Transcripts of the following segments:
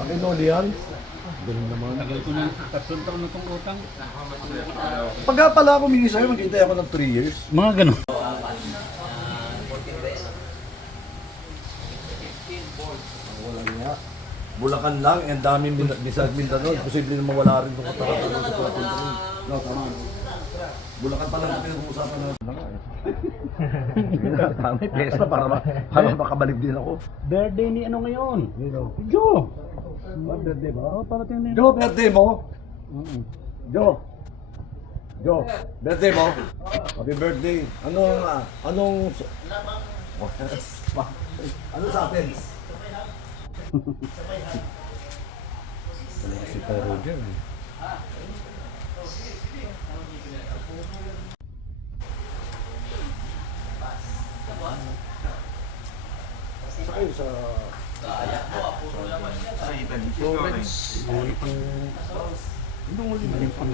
Pakinoli yan. Ganun naman. Tagal ko na, 3 taon na itong utang. Pagka pala ako humingi sa'yo, maghintay ako ng 3 years. Mga ganun. Wala nga. Bulacan lang, ang daming Bisag Mindanao. Posible na mawala rin itong katakatan ng kapatid. No, tama. Bulacan pa lang pinag-uusapan na. Sige na, tama. Pesta para makabalik din ako. Birthday ni ano ngayon? Joe! Birthday ba? Oo, parating na yun. Joe, birthday mo? Joe! Joe, birthday mo? Happy birthday. Anong... Ano sa atin? Wala si Tay Roger. Sa kayo sa... Florence. Muli pang... Ano muli na yung pang...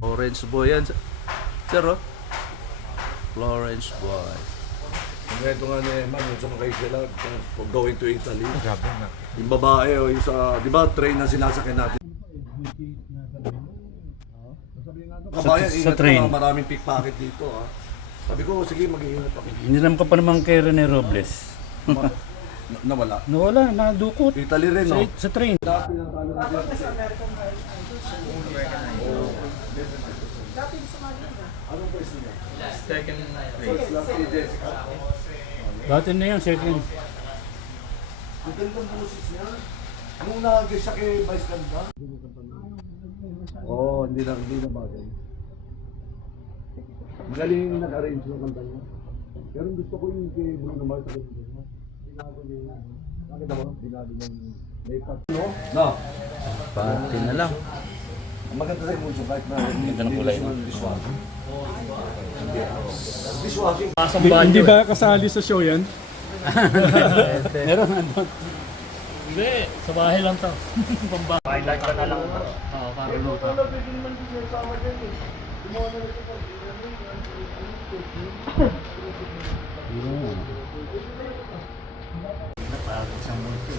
Orange boy yan. Sir, oh. Florence boy. Ito nga ni Eman, yung sumakay sila for going to Italy. Yung babae o yung sa, di ba, train na sinasakyan natin. Kabayan, Sa ingat train. ka, maraming pickpocket dito ha. Sabi ko, sige, mag-iingat ako. Iniram ka pa naman kay Rene Robles. Nawala. Nawala, nadukot. Italy rin, no? Sa train. Dati ng talo natin. Anong pwesto niya? Second place. First last kay Jessica. Dati na yun, second. Ang gandang boses niya. Nung nag-guess siya kay Vice Ganda. Oo, hindi na bagay. Magaling nag-arrange ng kanta niya. Pero gusto ko yung kay Bruno Mars sa kanta niya. Binago niya yun. Nakita mo? Binago niya yung makeup. No? No. Pati na lang. Ang maganda sa emulsion kahit na Ganda ng kulay, no? dishwashing. Dishwashing. Hindi ba kasali sa show yan? Meron nandun. Hindi, sa bahay lang to. Highlight ka na lang. Oo, para luto. Parang isang multi.